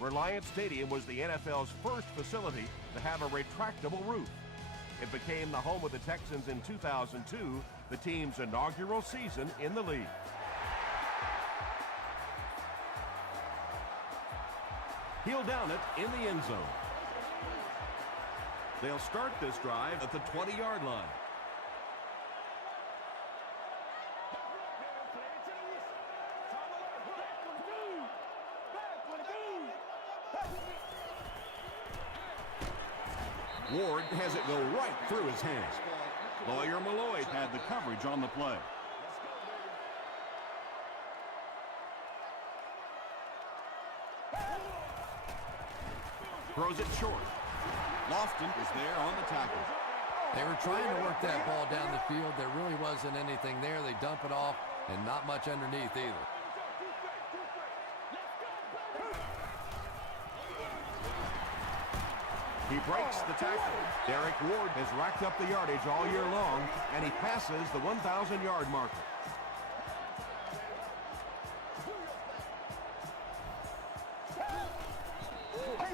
Reliant Stadium was the NFL's first facility to have a retractable roof. It became the home of the Texans in 2002, the team's inaugural season in the league. He'll down it in the end zone. They'll start this drive at the 20-yard line. Ward has it go right through his hands. Lawyer Malloy had the coverage on the play. Throws it short. Lofton is there on the tackle. They were trying to work that ball down the field. There really wasn't anything there. They dump it off, and not much underneath either. He breaks the tackle. Derek Ward has racked up the yardage all year long, and he passes the 1,000-yard marker.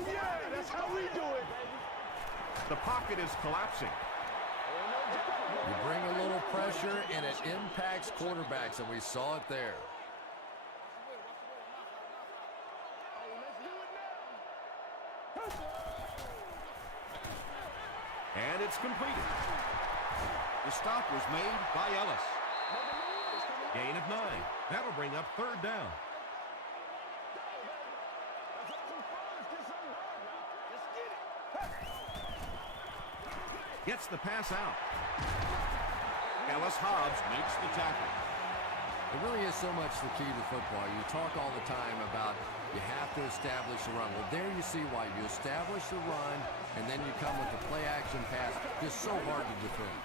Yeah, that's how we do it. The pocket is collapsing. You bring a little pressure, and it impacts quarterbacks, and we saw it there. And it's completed. The stop was made by Ellis. Gain of 9. That'll bring up 3rd down. Gets the pass out. Ellis Hobbs makes the tackle. It really is so much the key to football. You talk all the time about you have to establish the run. Well, there you see why. You establish the run, and then you come with the play-action pass. Just so hard to defend.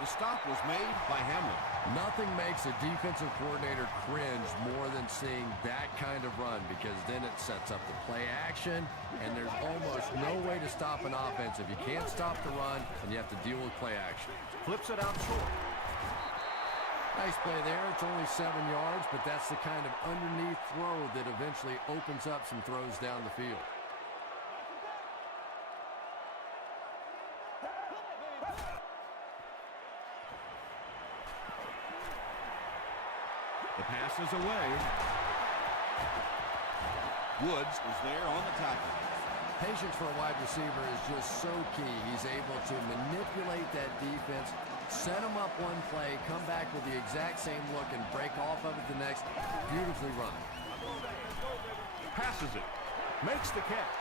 The stop was made by Hamlin. Nothing makes a defensive coordinator cringe more than seeing that kind of run, because then it sets up the play action, and there's almost no way to stop an offense if you can't stop the run and you have to deal with play action. Flips it out short. Nice play there. It's only 7 yards, but that's the kind of underneath throw that eventually opens up some throws down the field. The pass is away. Woods is there on the tackle. Patience for a wide receiver is just so key. He's able to manipulate that defense, set them up one play, come back with the exact same look, and break off of it the next. Beautifully run. Passes it. Makes the catch.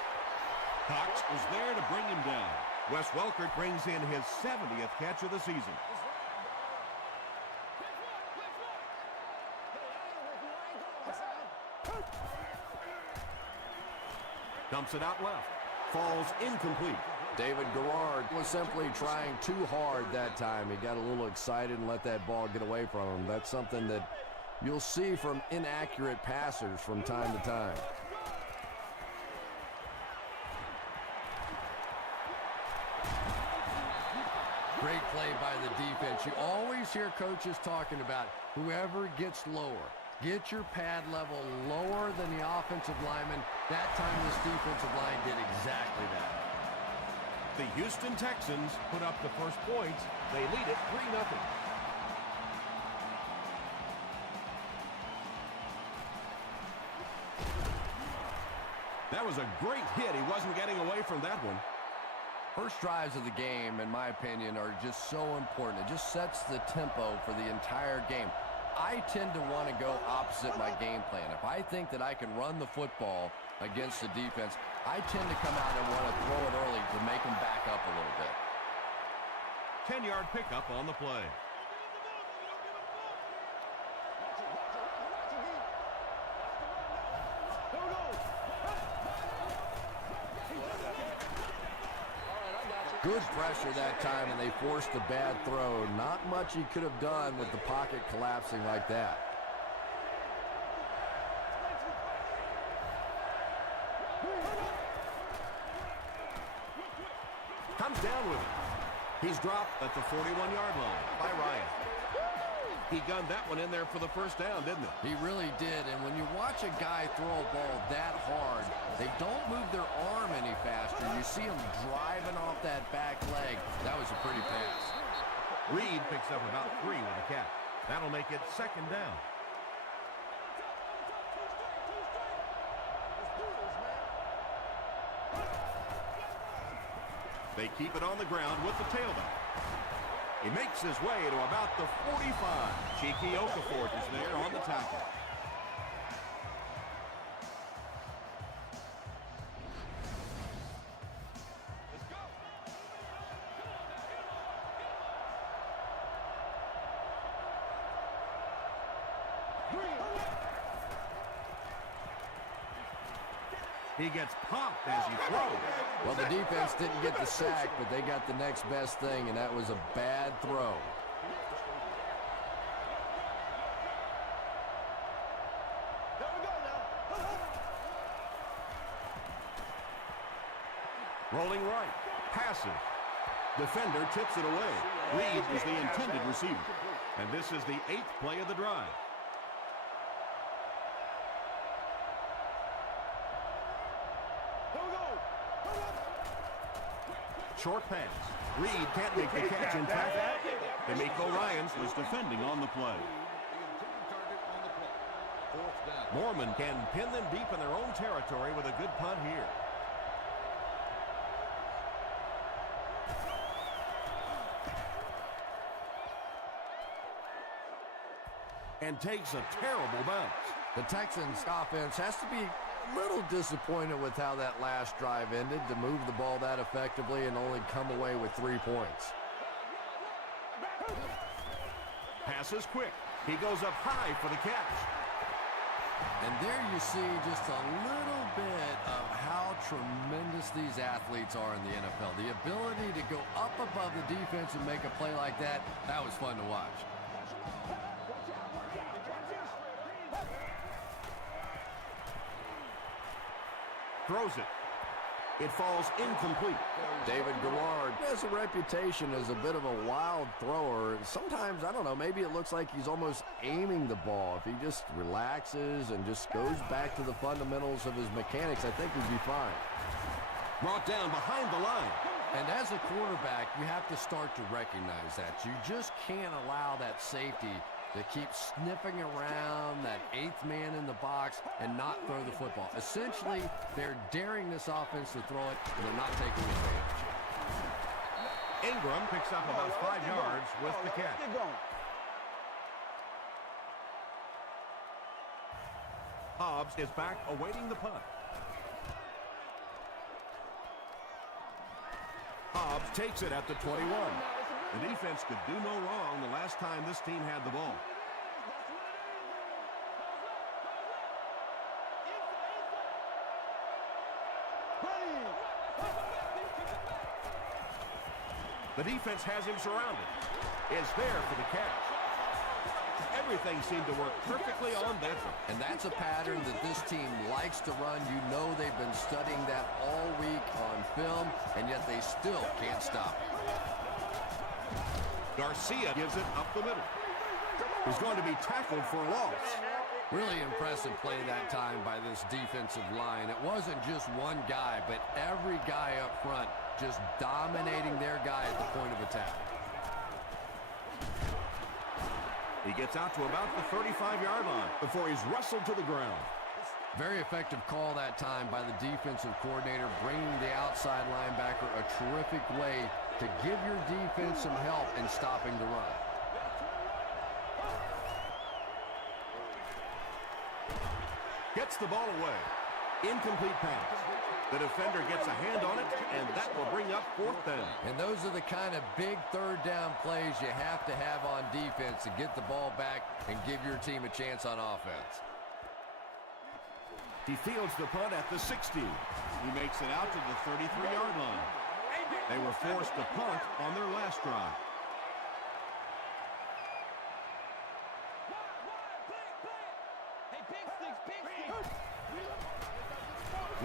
Cox was there to bring him down. Wes Welker brings in his 70th catch of the season. Dumps it out left. Falls incomplete. David Garrard was simply trying too hard that time. He got a little excited and let that ball get away from him. That's something that you'll see from inaccurate passers from time to time. Great play by the defense. You always hear coaches talking about whoever gets lower. Get your pad level lower than the offensive lineman. That time this defensive line did exactly that. The Houston Texans put up the first points. They lead it 3-0. That was a great hit. He wasn't getting away from that one. First drives of the game, in my opinion, are just so important. It just sets the tempo for the entire game. I tend to want to go opposite my game plan. If I think that I can run the football against the defense, I tend to come out and want to throw it early to make them back up a little bit. 10-yard pickup on the play. Good pressure that time, and they forced a bad throw. Not much he could have done with the pocket collapsing like that. Comes down with it. He's dropped at the 41-yard line by Ryan. He gunned that one in there for the first down, didn't he? He really did, and when you watch a guy throw a ball that hard, they don't move their arm any faster. You see him driving off that back leg. That was a pretty pass. Reed picks up about 3 with a catch. That'll make it 2nd down. They keep it on the ground with the tailback. He makes his way to about the 45. Cheeky Okafor is there on the tackle. He gets popped as he throws. Well, the defense didn't get the sack, but they got the next best thing, and that was a bad throw. Rolling right. Passes. Defender tips it away. Reed was the intended receiver. And this is the 8th play of the drive. Short pass. Reed can't make the catch in traffic. D'Amico Ryans was defending on the play. Mormon can pin them deep in their own territory with a good punt here. And takes a terrible bounce. The Texans offense has to be a little disappointed with how that last drive ended, to move the ball that effectively and only come away with 3 points. Pass is quick. He goes up high for the catch. And there you see just a little bit of how tremendous these athletes are in the NFL. The ability to go up above the defense and make a play like that, that was fun to watch. Throws it. It falls incomplete. David Garrard has a reputation as a bit of a wild thrower. Sometimes, I don't know, maybe it looks like he's almost aiming the ball. If he just relaxes and just goes back to the fundamentals of his mechanics, I think he'd be fine. Brought down behind the line. And as a quarterback, you have to start to recognize that. You just can't allow that safety to keep sniffing around that 8th man in the box and not throw the football. Essentially, they're daring this offense to throw it, and they're not taking advantage. Ingram picks up about 5 yards with the catch. Hobbs is back awaiting the punt. Hobbs takes it at the 21. The defense could do no wrong the last time this team had the ball. The defense has him surrounded. Is there for the catch. Everything seemed to work perfectly on that one. And that's a pattern that this team likes to run. You know they've been studying that all week on film, and yet they still can't stop it. Garcia gives it up the middle. He's going to be tackled for a loss. Really impressive play that time by this defensive line. It wasn't just one guy, but every guy up front just dominating their guy at the point of attack. He gets out to about the 35-yard line before he's wrestled to the ground. Very effective call that time by the defensive coordinator, bringing the outside linebacker a terrific way to give your defense some help in stopping the run. Gets the ball away. Incomplete pass. The defender gets a hand on it, and that will bring up 4th down. And those are the kind of big 3rd down plays you have to have on defense to get the ball back and give your team a chance on offense. He fields the punt at the 60. He makes it out to the 33-yard line. They were forced to punt on their last drive.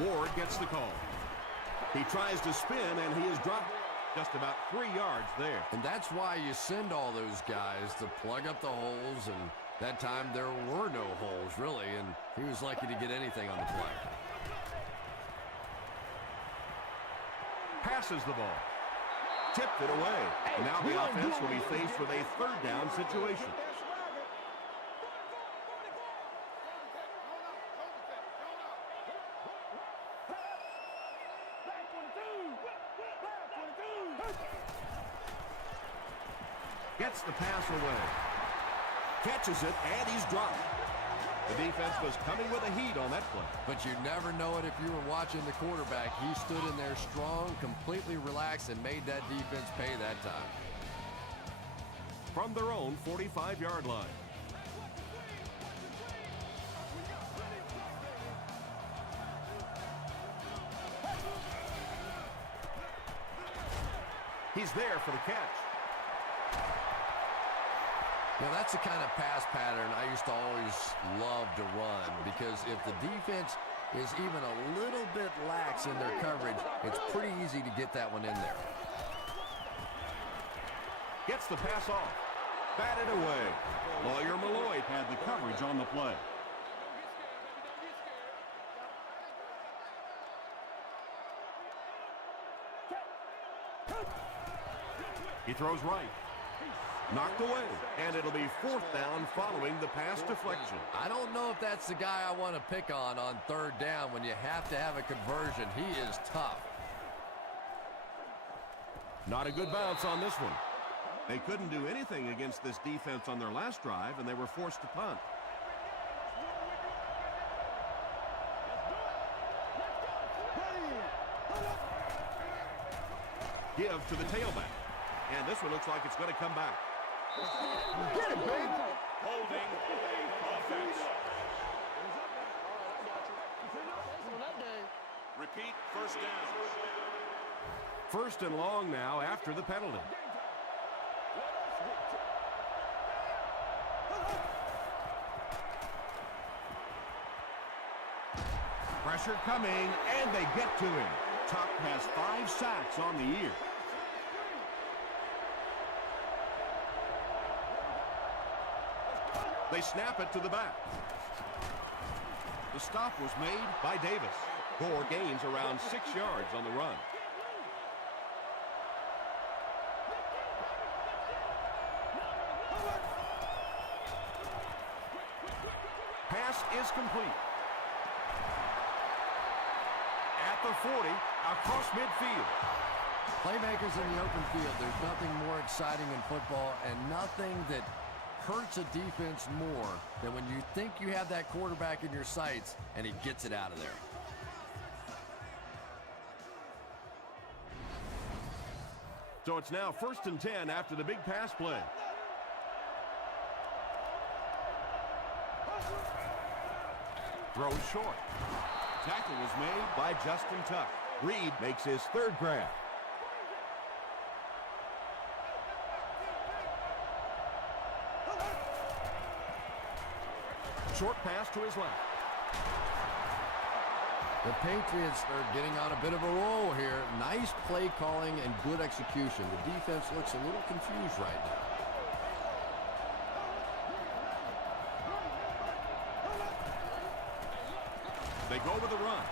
Ward gets the call. He tries to spin, and he is dropped. Just about 3 yards there. And that's why you send all those guys to plug up the holes, and that time there were no holes, really, and he was lucky to get anything on the play. Passes the ball. Tipped it away. And now the offense will be faced with a third down situation. Gets the pass away. Catches it, and he's dropped. The defense was coming with a heat on that play. But you never know it if you were watching the quarterback. He stood in there strong, completely relaxed, and made that defense pay that time. From their own 45-yard line. He's there for the catch. Now, that's the kind of pass pattern I used to always love to run, because if the defense is even a little bit lax in their coverage, it's pretty easy to get that one in there. Gets the pass off. Batted away. Lawyer Malloy had the coverage on the play. He throws right. Knocked away, and it'll be fourth down following the pass deflection. I don't know if that's the guy I want to pick on third down when you have to have a conversion. He is tough. Not a good bounce on this one. They couldn't do anything against this defense on their last drive, and they were forced to punt. Give to the tailback. And this one looks like it's going to come back. Get it, baby. Holding offense. Repeat, first down. First and long now after the penalty. Pressure coming, and they get to him. Tuck has 5 sacks on the year. They snap it to the back. The stop was made by Davis. Gore gains around 6 yards on the run. Pass is complete. At the 40, across midfield. Playmakers in the open field, there's nothing more exciting in football, and nothing that hurts a defense more than when you think you have that quarterback in your sights and he gets it out of there. So it's now 1st and 10 after the big pass play. Throws short. Tackle was made by Justin Tuck. Reed makes his 3rd grab. Short pass to his left. The Patriots are getting on a bit of a roll here. Nice play calling and good execution. The defense looks a little confused right now. They go with the run.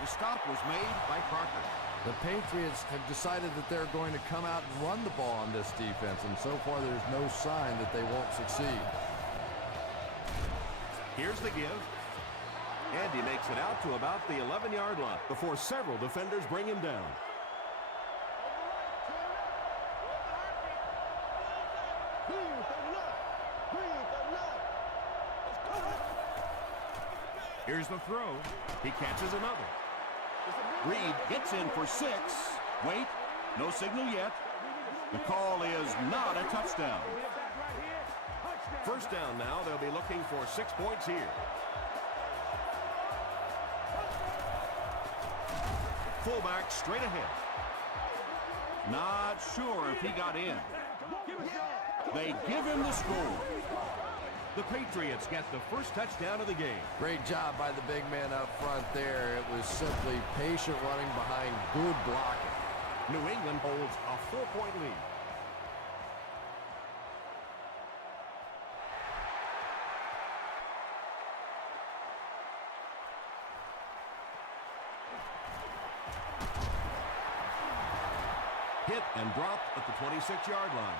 The stop was made by Parker. The Patriots have decided that they're going to come out and run the ball on this defense, and so far there's no sign that they won't succeed. Here's the give. And he makes it out to about the 11-yard line before several defenders bring him down. Here's the throw. He catches another. Reed gets in for 6. Wait, no signal yet. The call is not a touchdown. First down now. They'll be looking for 6 points here. Fullback straight ahead. Not sure if he got in. They give him the score. The Patriots get the first touchdown of the game. Great job by the big man up front there. It was simply patient running behind good blocking. New England holds a 4-point lead. Hit and dropped at the 26-yard line.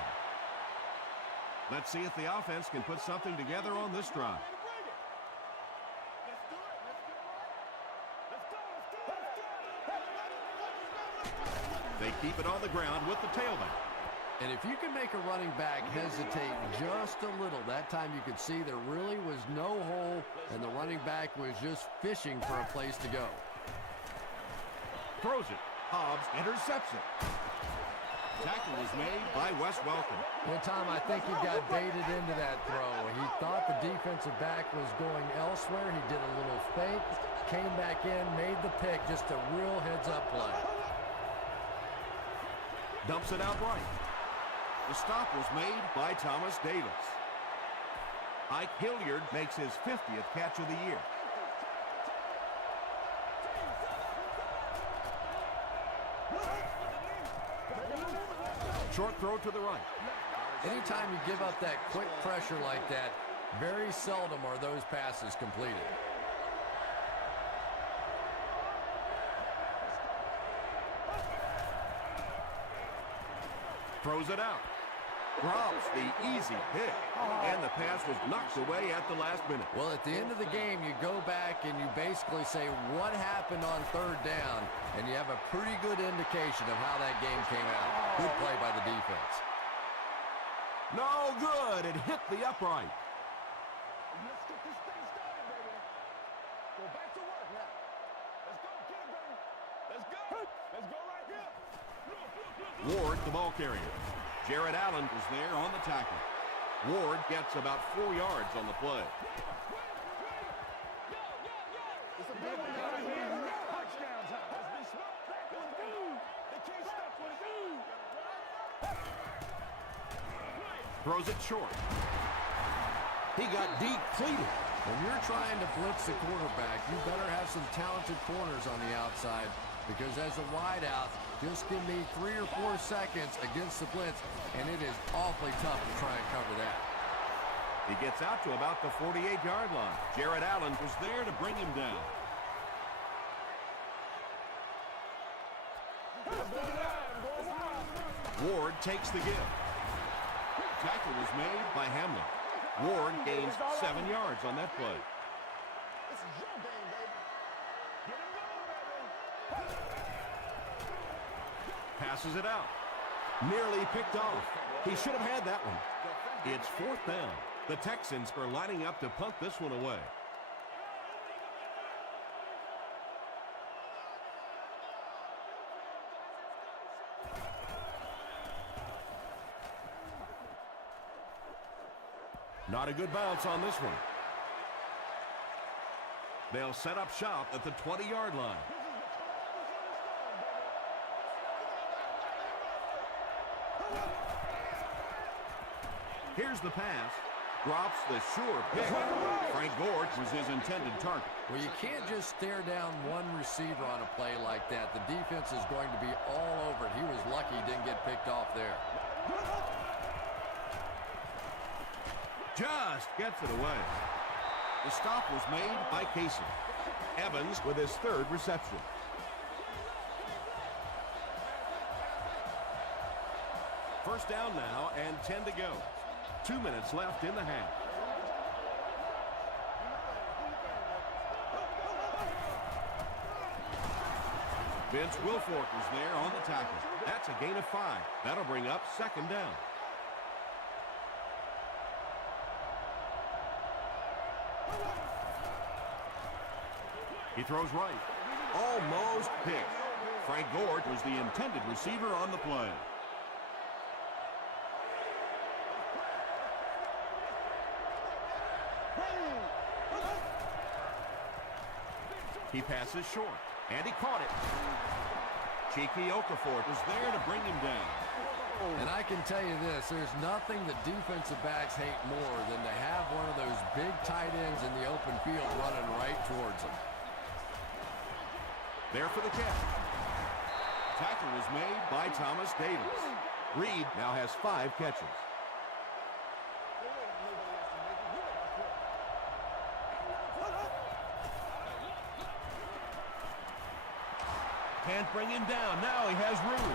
Let's see if the offense can put something together on this drive. They keep it on the ground with the tailback. And if you can make a running back hesitate just a little, that time you could see there really was no hole, and the running back was just fishing for a place to go. Throws it. Hobbs intercepts it. Tackle was made by Wes Welker. One time I think he got baited into that throw. He thought the defensive back was going elsewhere. He did a little fake, came back in, made the pick, just a real heads-up play. Dumps it out right. The stop was made by Thomas Davis. Ike Hilliard makes his 50th catch of the year. Short throw to the right. Anytime you give up that quick pressure like that, very seldom are those passes completed. Throws it out. Drops the easy pick. And the pass was knocked away at the last minute. Well, at the end of the game, you go back and you basically say what happened on third down, and you have a pretty good indication of how that game came out. Good play by the defense. No good. It hit the upright. Let's get this thing started, baby. Go back to work now. Let's go. Get it, baby. Let's go. Let's go right here. Ward, the ball carrier. Jared Allen was there on the tackle. Ward gets about 4 yards on the play. It's a big one. Touchdown time. Let's be smart. They can't stop us. Throws it short. He got depleted. When you're trying to blitz the quarterback, you better have some talented corners on the outside, because as a wideout, just give me 3 or 4 seconds against the blitz, and it is awfully tough to try and cover that. He gets out to about the 48-yard line. Jared Allen was there to bring him down. Ward takes the give. Tackle was made by Hamlin. Ward gains 7 yards on that play. This is your game, baby. Get him going, baby. Passes it out. Nearly picked off. He should have had that one. It's 4th down. The Texans are lining up to punt this one away. Not a good bounce on this one. They'll set up shop at the 20-yard line. Here's the pass. Drops the sure pick. Frank Gore was his intended target. Well, you can't just stare down one receiver on a play like that. The defense is going to be all over it. He was lucky he didn't get picked off there. Just gets it away. The stop was made by Casey. Evans with his 3rd reception. First down now and 10 to go. 2 minutes left in the half. Vince Wilfork was there on the tackle. That's a gain of 5. That'll bring up 2nd down. He throws right. Almost picked. Frank Gore was the intended receiver on the play. He passes short, and he caught it. Cheeky Okafor was there to bring him down. And I can tell you this, there's nothing that defensive backs hate more than to have one of those big tight ends in the open field running right towards them. There for the catch. Tackle was made by Thomas Davis. Reed now has 5 catches. Can't bring him down. Now he has room.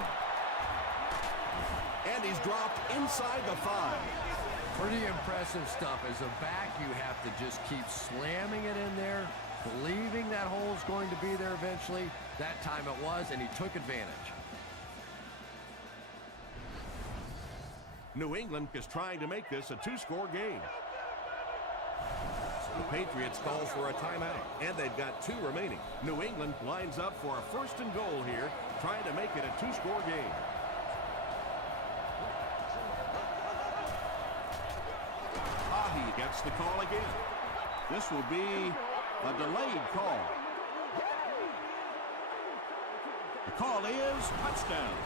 And he's dropped inside the 5. Pretty impressive stuff. As a back, you have to just keep slamming it in there, believing that hole's going to be there eventually. That time it was, and he took advantage. New England is trying to make this a 2-score game. The Patriots call for a timeout, and they've got 2 remaining. New England lines up for a 1st and goal here, trying to make it a 2-score game. He gets the call again. This will be a delayed call. The call is touchdown.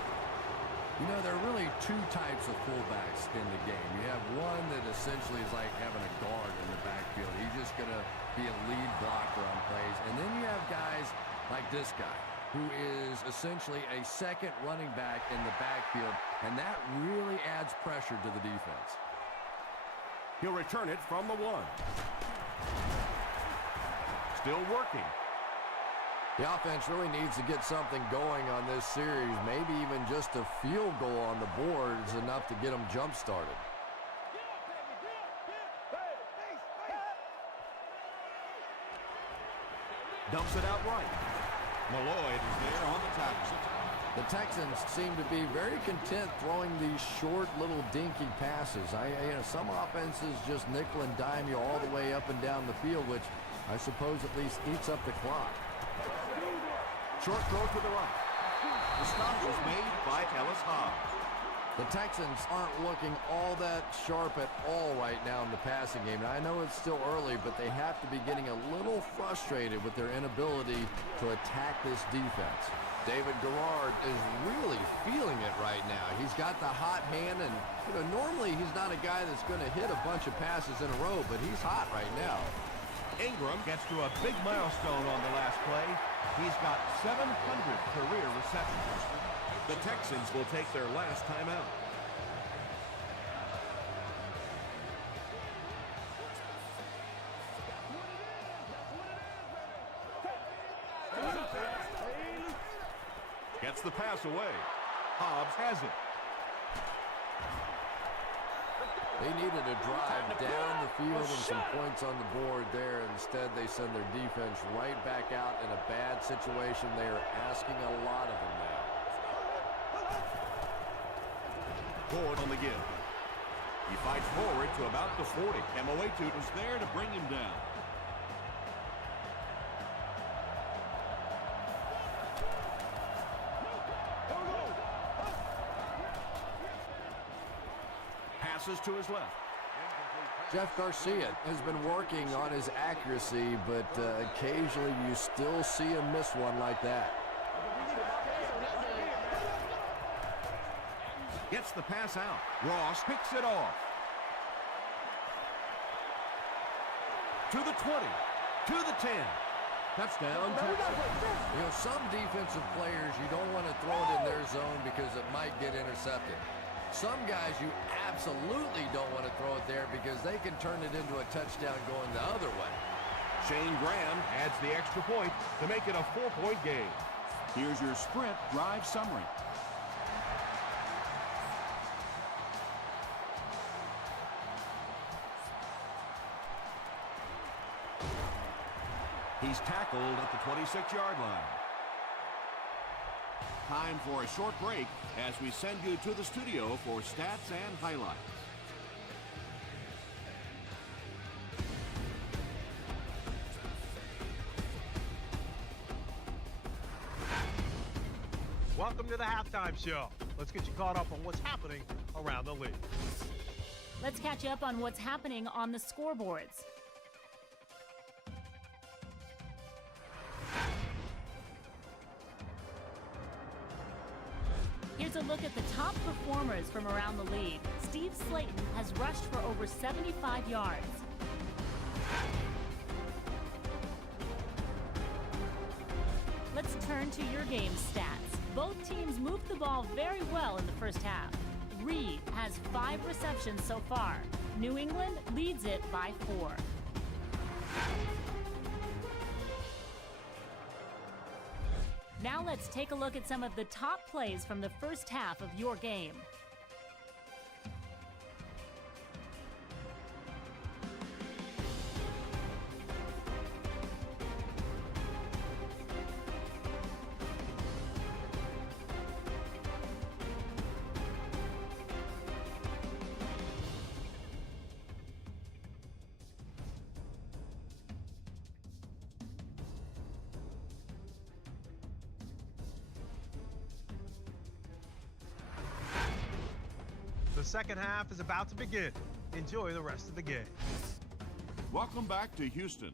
You know, there are really 2 types of fullbacks in the game. You have one that essentially is like having a guard in the backfield. He's just going to be a lead blocker on plays. And then you have guys like this guy, who is essentially a second running back in the backfield, and that really adds pressure to the defense. He'll return it from the 1. Still working. The offense really needs to get something going on this series. Maybe even just a field goal on the board is enough to get them jump-started. Dumps it out right. Malloy is there on the tackle. The Texans seem to be very content throwing these short little dinky passes. Some offenses just nickel and dime you all the way up and down the field, which I suppose at least eats up the clock. Short throw to the right. The stop was made by Ellis Hobbs. The Texans aren't looking all that sharp at all right now in the passing game. And I know it's still early, but they have to be getting a little frustrated with their inability to attack this defense. David Garrard is really feeling it right now. He's got the hot hand, and normally he's not a guy that's going to hit a bunch of passes in a row, but he's hot right now. Ingram gets to a big milestone on the last play. He's got 700 career receptions. The Texans will take their last timeout. Gets the pass away. Hobbs has it. They needed a drive down the field and some points on the board there. Instead, they send their defense right back out in a bad situation. They are asking a lot of them now. Ford on the give. He fights forward to about the 40. Moetu was there to bring him down. Passes to his left. Jeff Garcia has been working on his accuracy, but occasionally you still see him miss one like that. Gets the pass out. Ross picks it off. To the 20. To the 10. Touchdown, Texas. Some defensive players, you don't want to throw it in their zone because it might get intercepted. Some guys you absolutely don't want to throw it there because they can turn it into a touchdown going the other way. Shane Graham adds the extra point to make it a 4-point game. Here's your sprint drive summary. He's tackled at the 26-yard line. Time for a short break as we send you to the studio for stats and highlights. Welcome to the halftime show. Let's get you caught up on what's happening around the league. Let's catch you up on what's happening on the scoreboards. Here's a look at the top performers from around the league. Steve Slayton has rushed for over 75 yards. Let's turn to your game stats. Both teams moved the ball very well in the first half. Reed has 5 receptions so far. New England leads it by 4. Now let's take a look at some of the top plays from the first half of your game. The second half is about to begin. Enjoy the rest of the game. Welcome back to Houston.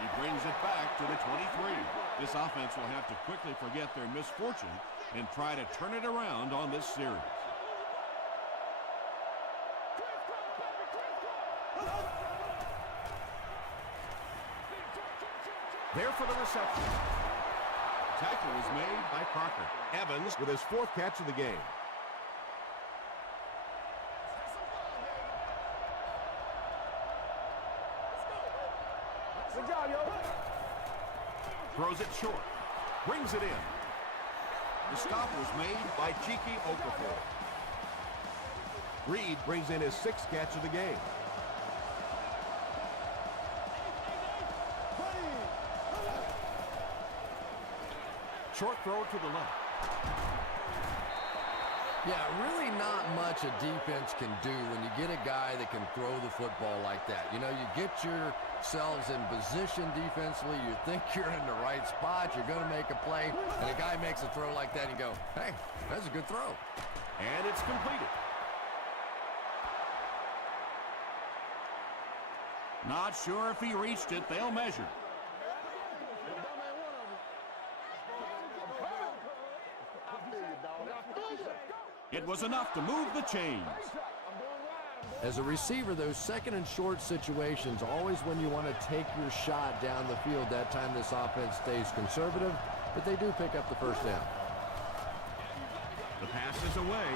He brings it back to the 23. This offense will have to quickly forget their misfortune and try to turn it around on this series. There for the reception. Tackle was made by Crocker. Evans with his 4th catch of the game. Good job, yo. Throws it short. Brings it in. The stop was made by Cheeky Okafor. Reed brings in his 6th catch of the game. Short throw to the left. Yeah, really not much a defense can do when you get a guy that can throw the football like that. You know, you get yourselves in position defensively, you think you're in the right spot, you're going to make a play, and a guy makes a throw like that, and you go, hey, that's a good throw. And it's completed. Not sure if he reached it. They'll measure. It was enough to move the chains. As a receiver, those second and short situations, always when you want to take your shot down the field, that time this offense stays conservative, but they do pick up the first down. The pass is away.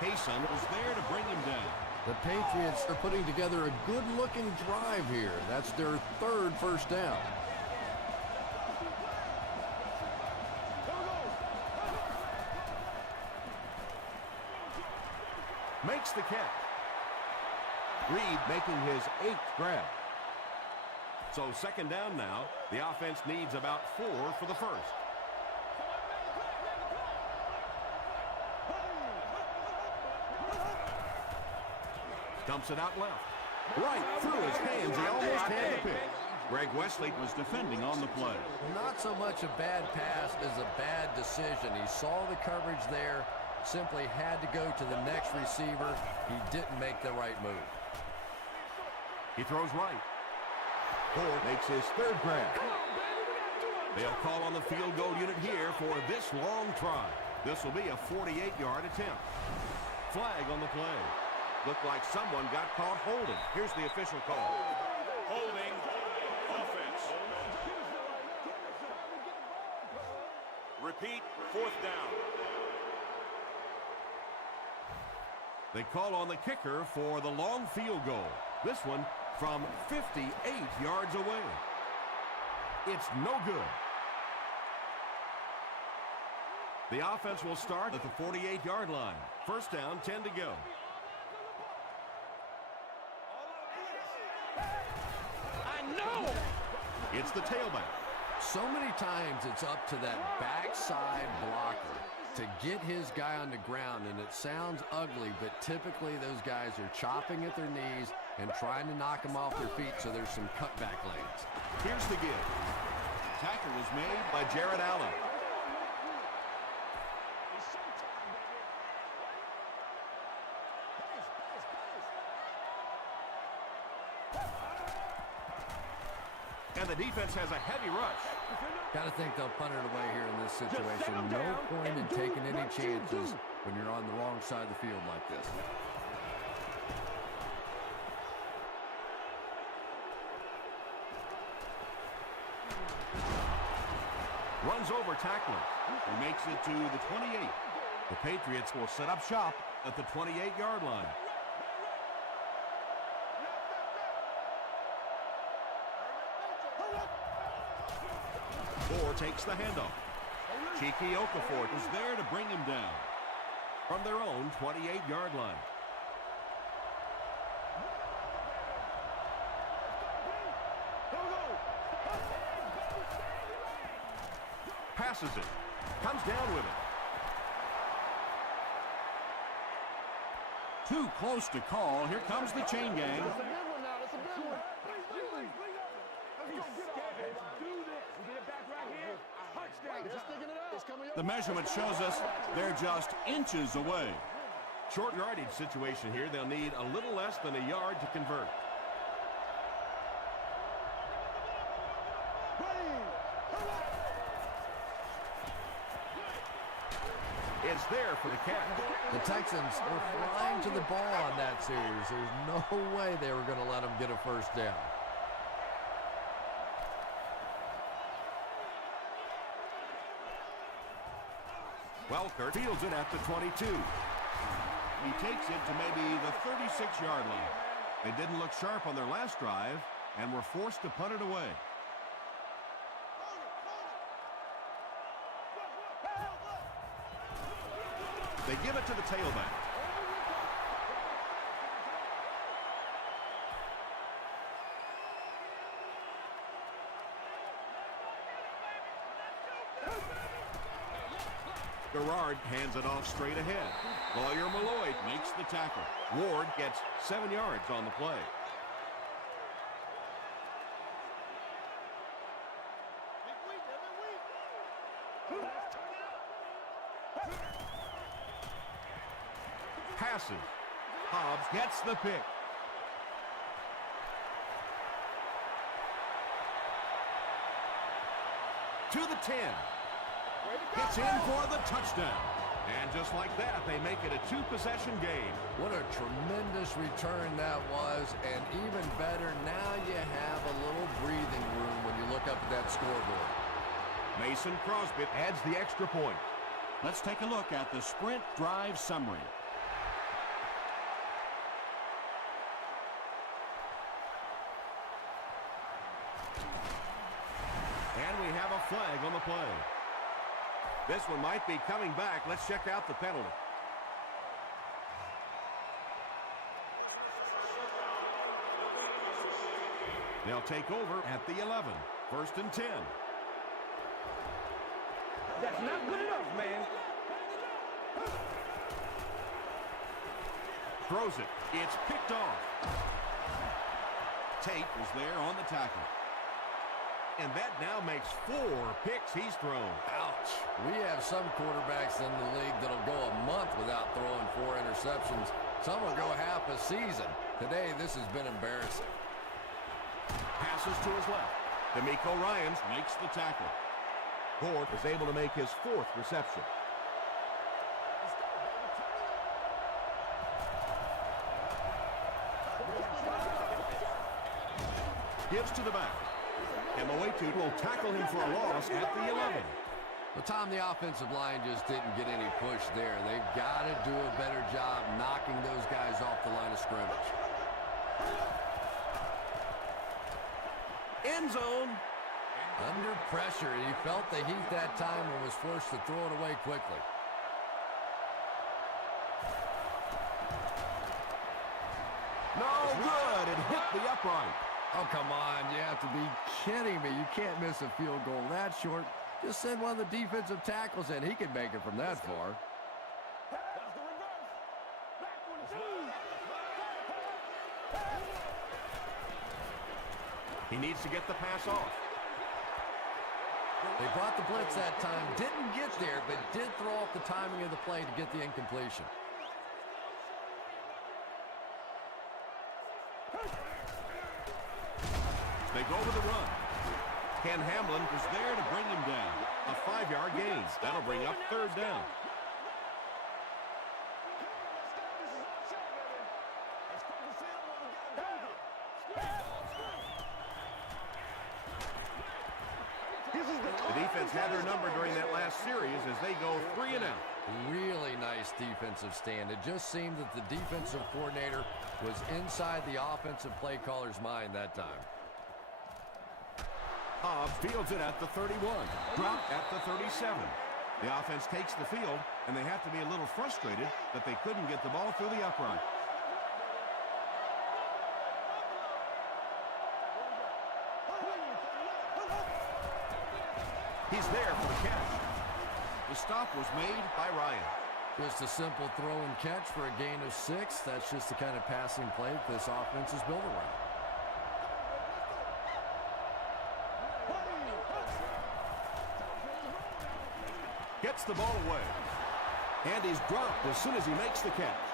Payson was there to bring him down. The Patriots are putting together a good-looking drive here. That's their 3rd first down. Makes the catch. Reed making his 8th grab. So second down now. The offense needs about 4 for the first. Dumps it out left. Right through his hands. He almost had the pick. Greg Westlake was defending on the play. Not so much a bad pass as a bad decision. He saw the coverage there, simply had to go to the next receiver. He didn't make the right move. He throws right. Ford makes his 3rd grab. They'll call on the field goal unit here for this long try. This will be a 48-yard attempt. Flag on the play. Looked like someone got caught holding. Here's the official call. Holding offense. Repeat, 4th down. They call on the kicker for the long field goal. This one from 58 yards away. It's no good. The offense will start at the 48-yard line. First down, 10 to go. It's the tailback. So many times it's up to that backside blocker to get his guy on the ground, and it sounds ugly, but typically those guys are chopping at their knees and trying to knock them off their feet, so there's some cutback lanes. Here's the give. Tackle was made by Jared Allen. And the defense has a heavy rush. Got to think they'll punt it away here in this situation. No point in taking any chances when you're on the wrong side of the field like this. Runs over tacklers. He makes it to the 28. The Patriots will set up shop at the 28-yard line. Moore takes the handoff. Cheeky Okafor is there to bring him down. From their own 28-yard line. Passes it. Comes down with it. Too close to call. Here comes the chain gang. The measurement shows us they're just inches away. Short yardage situation here. They'll need a little less than a yard to convert. It's there for the catch. The Texans were flying to the ball on that series. There's no way they were going to let them get a first down. Welker fields it at the 22. He takes it to maybe the 36-yard line. They didn't look sharp on their last drive and were forced to punt it away. They give it to the tailback. Garrard hands it off straight ahead. Lawyer Malloy makes the tackle. Ward gets 7 yards on the play. Passes. Hobbs gets the pick. To the 10. Gets in for the touchdown. And just like that, they make it a 2-possession game. What a tremendous return that was, and even better, now you have a little breathing room when you look up at that scoreboard. Mason Crosby adds the extra point. Let's take a look at the sprint drive summary. And we have a flag on the play. This one might be coming back. Let's check out the penalty. They'll take over at the 11. 1st and 10. That's not good enough, man. Throws it. It's picked off. Tate is there on the tackle. And that now makes 4 picks he's thrown. Ouch. We have some quarterbacks in the league that'll go a month without throwing 4 interceptions. Some will go half a season. Today, this has been embarrassing. Passes to his left. D'Amico Ryans Makes the tackle. Ford is able to make his 4th reception. Gives to the back. And Moetu will tackle him for a loss at the 11. Well, Tom, the offensive line just didn't get any push there. They've got to do a better job knocking those guys off the line of scrimmage. End zone. Under pressure, he felt the heat that time and was forced to throw it away quickly. No good. It hit the upright. Oh, come on. You have to be kidding me. You can't miss a field goal that short. Just send one of the defensive tackles in. He can make it from that far. He needs to get the pass off. They brought the blitz that time. Didn't get there, but did throw off the timing of the play to get the incompletion. They go with the run. Ken Hamlin was there to bring him down. A 5-yard gain. That'll bring up third down. The defense had their number during that last series as they go 3 and out. Really nice defensive stand. It just seemed that the defensive coordinator was inside the offensive play caller's mind that time. Hobbs fields it at the 31. Dropped at the 37. The offense takes the field, and they have to be a little frustrated that they couldn't get the ball through the upright. He's there for the catch. The stop was made by Ryan. Just a simple throw and catch for a gain of 6. That's just the kind of passing play that this offense is built around. Gets the ball away. And he's dropped as soon as he makes the catch.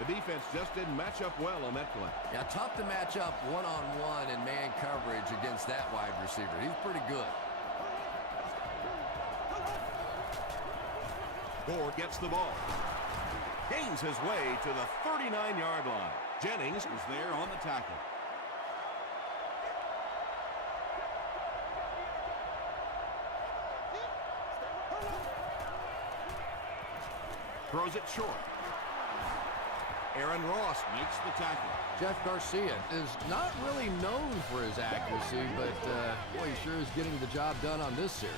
The defense just didn't match up well on that play. Yeah, tough to match up one-on-one in man coverage against that wide receiver. He's pretty good. Gore gets the ball. Gains his way to the 39-yard line. Jennings was there on the tackle. Throws it short. Aaron Ross makes the tackle. Jeff Garcia is not really known for his accuracy, but boy, he sure is getting the job done on this series.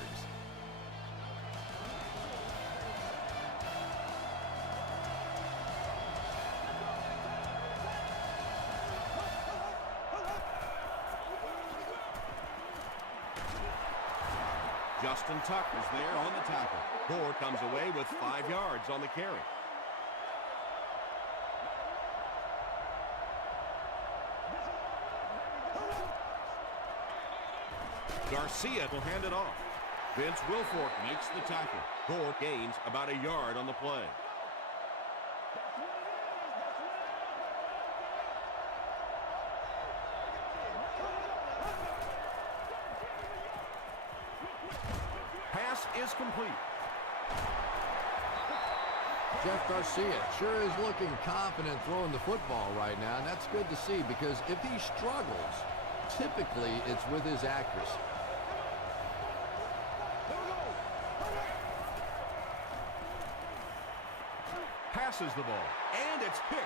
Justin Tuck was there on the tackle. Gore comes away with 5 yards on the carry. Garcia will hand it off. Vince Wilfork makes the tackle. Gore gains about a yard on the play. Pass is complete. Jeff Garcia sure is looking confident throwing the football right now, and that's good to see because if he struggles, typically it's with his accuracy. Passes the ball, and it's picked.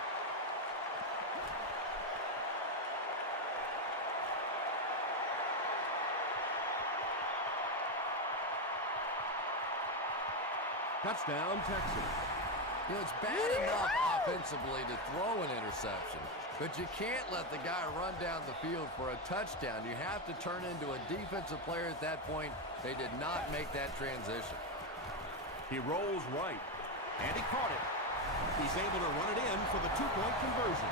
Touchdown, Texans. You know, it's bad enough offensively to throw an interception, but you can't let the guy run down the field for a touchdown. You have to turn into a defensive player at that point. They did not make that transition. He rolls right, and he caught it. He's able to run it in for the 2-point conversion.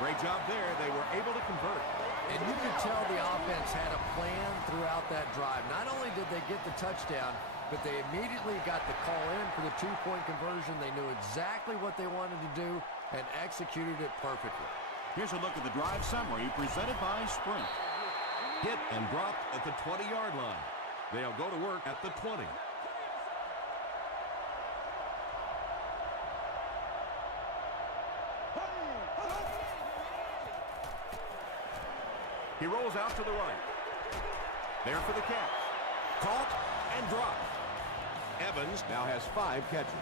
Great job there. They were able to convert. And you could tell the offense had a plan throughout that drive. Not only did they get the touchdown, but they immediately got the call in for the 2-point conversion. They knew exactly what they wanted to do and executed it perfectly. Here's a look at the drive summary presented by Sprint. Hit and dropped at the 20-yard line. They'll go to work at the 20. He rolls out to the right. There for the catch. Caught and dropped. Evans now has 5 catches.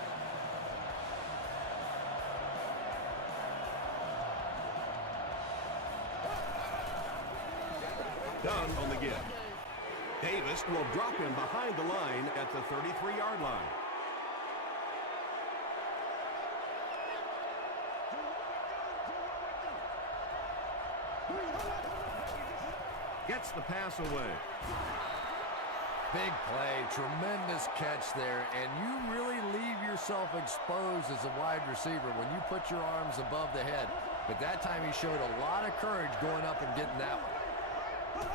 Done on the give. Davis will drop him behind the line at the 33-yard line. Gets the pass away. Big play, tremendous catch there, and you really leave yourself exposed as a wide receiver when you put your arms above the head. But that time he showed a lot of courage going up and getting that one.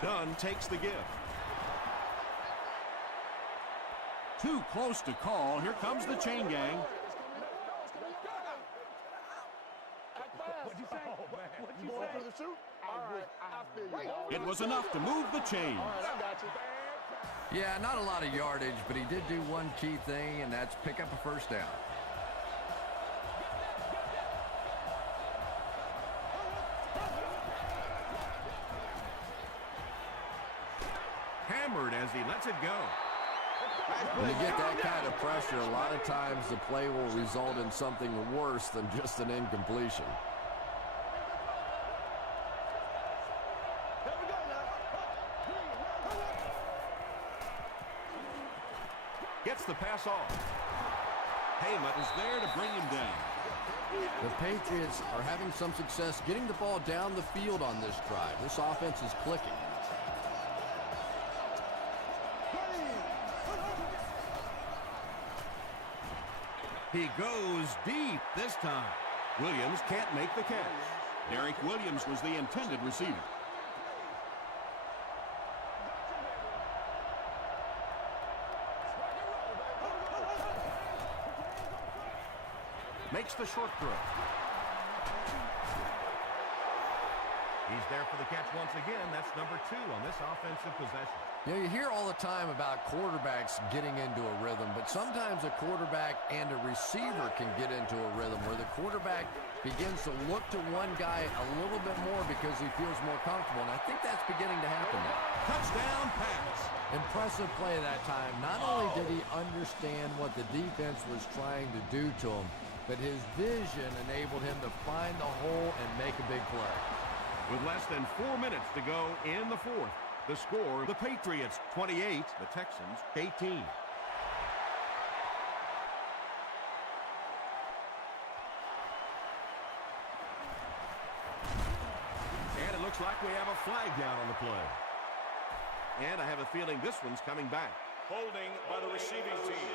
Dunn takes the give. Too close to call. Here comes the chain gang. What'd you say? You going for the shoot? It was enough to move the chains. Yeah, not a lot of yardage, but he did do one key thing, and that's pick up a first down. Hammered as he lets it go. When you get that kind of pressure, a lot of times the play will result in something worse than just an incompletion. Gets the pass off. Heyman is there to bring him down. The Patriots are having some success getting the ball down the field on this drive. This offense is clicking. He goes deep this time. Williams can't make the catch. Derek Williams was the intended receiver. Makes the short throw. He's there for the catch once again. That's number 2 on this offensive possession. You know, you hear all the time about quarterbacks getting into a rhythm, but sometimes a quarterback and a receiver can get into a rhythm where the quarterback begins to look to one guy a little bit more because he feels more comfortable, and I think that's beginning to happen now. Touchdown pass. Impressive play that time. Not only did he understand what the defense was trying to do to him, but his vision enabled him to find the hole and make a big play. With less than 4 minutes to go in the fourth, the score, the Patriots 28, the Texans 18. And it looks like we have a flag down on the play. And I have a feeling this one's coming back. Holding by the receiving team.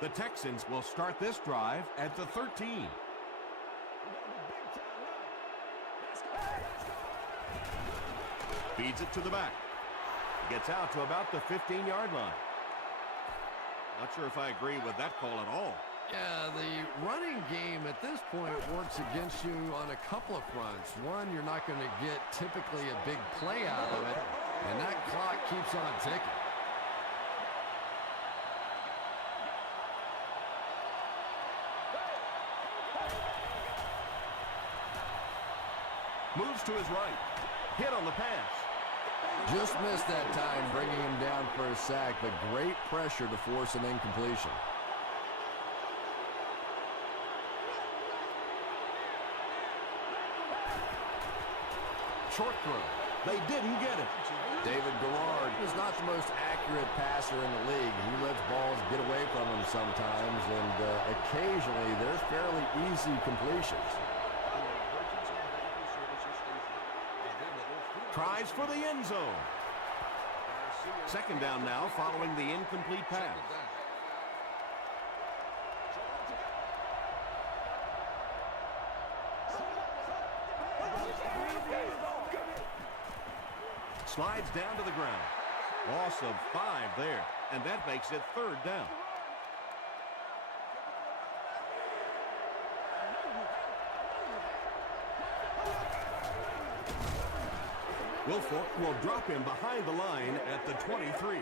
The Texans will start this drive at the 13. Feeds it to the back. Gets out to about the 15-yard line. Not sure if I agree with that call at all. Yeah, the running game at this point works against you on a couple of fronts. One, you're not going to get typically a big play out of it, and that clock keeps on ticking. Moves to his right. Hit on the pass. Just missed that time, bringing him down for a sack, but great pressure to force an incompletion. Short throw. They didn't get it. David Garrard is not the most accurate passer in the league. He lets balls get away from him sometimes, and occasionally there's fairly easy completions. Tries for the end zone. Second down now following the incomplete pass. Slides down to the ground. Loss of 5 there, and that makes it third down. Wilfork will drop him behind the line at the 23.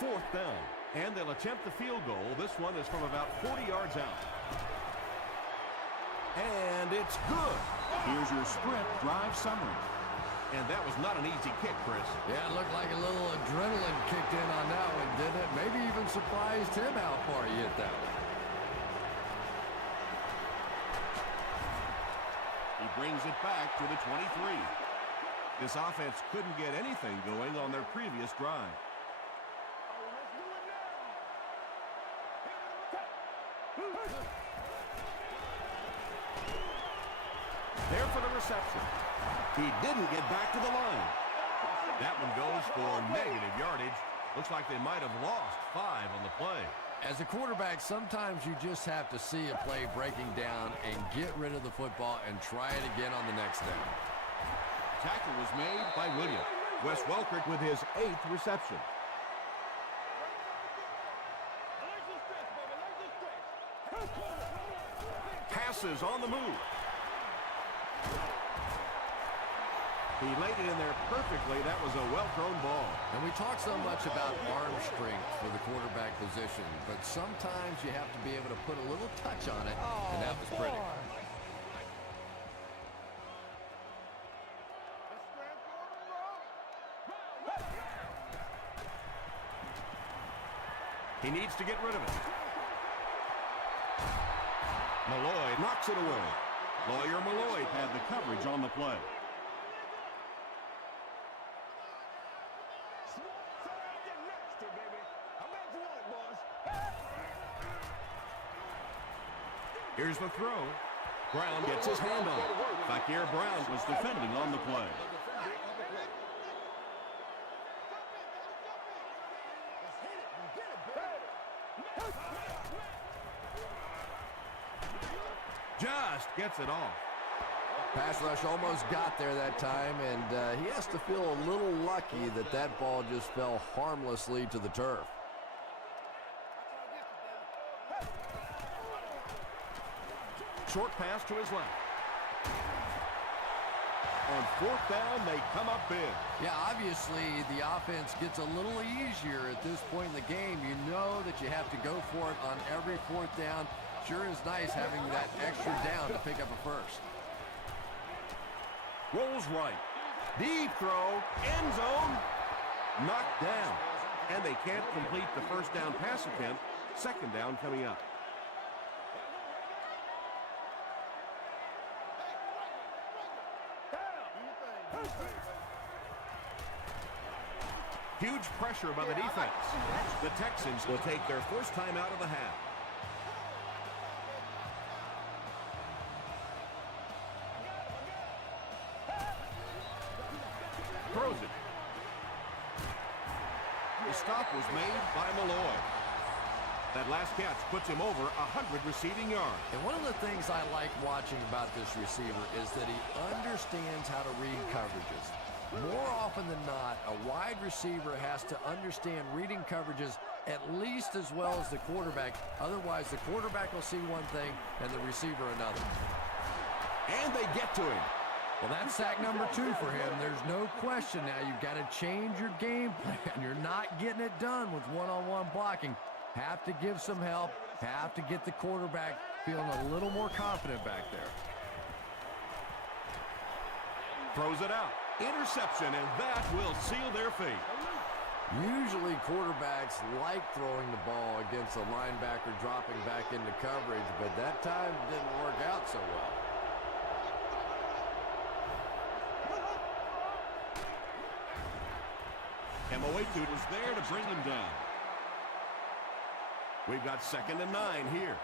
Fourth down. And they'll attempt the field goal. This one is from about 40 yards out. And it's good. Here's your sprint drive summary. And that was not an easy kick, Chris. Yeah, it looked like a little adrenaline kicked in on that one, didn't it? Maybe even surprised him how far he hit that one. He brings it back to the 23. This offense couldn't get anything going on their previous drive. There for the reception. He didn't get back to the line. That one goes for negative yardage. Looks like they might have lost 5 on the play. As a quarterback, sometimes you just have to see a play breaking down and get rid of the football and try it again on the next down. Tackle was made by Williams. Wes Welker with his 8th reception. Passes on the move. He laid it in there perfectly. That was a well-thrown ball. And we talk so much about arm strength for the quarterback position, but sometimes you have to be able to put a little touch on it, and that was pretty. He needs to get rid of it. Malloy knocks it away. Lawyer Malloy had the coverage on the play. Here's the throw. Brown gets his hand on it. Fakir Brown was defending on the play. Just gets it off. Pass rush almost got there that time, and he has to feel a little lucky that that ball just fell harmlessly to the turf. Short pass to his left. On fourth down, they come up big. Yeah, obviously the offense gets a little easier at this point in the game. You know that you have to go for it on every fourth down. Sure is nice having that extra down to pick up a first. Rolls right. Deep throw. End zone. Knocked down. And they can't complete the first down pass attempt. Second down coming up. Huge pressure by the defense. The Texans will take their first time out of the half. Throws it. The stop was made by Malloy. That last catch puts him over 100 receiving yards. And one of the things I like watching about this receiver is that he understands how to read coverages. More often than not, a wide receiver has to understand reading coverages at least as well as the quarterback. Otherwise, the quarterback will see one thing and the receiver another. And they get to him. Well, that's sack number 2 for him. There's no question now you've got to change your game plan. You're not getting it done with one-on-one blocking. Have to give some help. Have to get the quarterback feeling a little more confident back there. Throws it out. Interception, and that will seal their fate. Usually quarterbacks like throwing the ball against a linebacker dropping back into coverage, but that time didn't work out so well. Emoetu was there to bring him down. We've got 2nd and 9 here.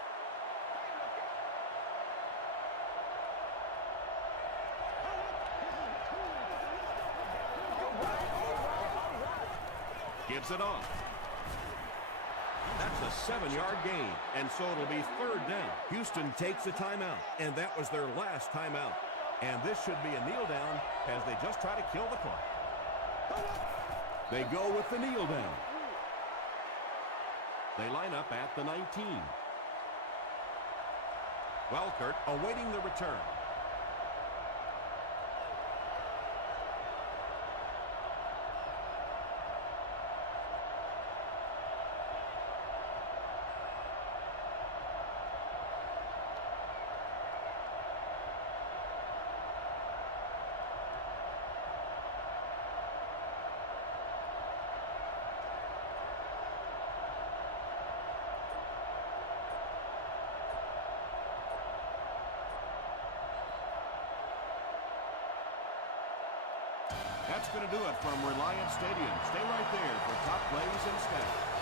Gives it off. That's a 7-yard gain, and so it'll be 3rd down. Houston takes a timeout, and that was their last timeout. And this should be a kneel down as they just try to kill the clock. They go with the kneel down. They line up at the 19. Welkert awaiting the return. That's going to do it from Reliance Stadium. Stay right there for top plays and stats.